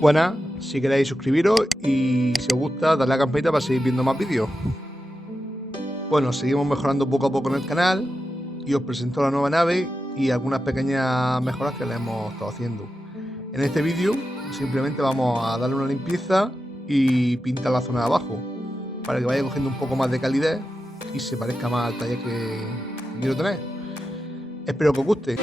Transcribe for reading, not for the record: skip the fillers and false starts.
Buenas, si queréis suscribiros y si os gusta darle a la campanita para seguir viendo más vídeos. Bueno, seguimos mejorando poco a poco en el canal y os presento la nueva nave y algunas pequeñas mejoras que le hemos estado haciendo. En este vídeo simplemente vamos a darle una limpieza y pintar la zona de abajo para que vaya cogiendo un poco más de calidez y se parezca más al taller que quiero tener. Espero que os guste.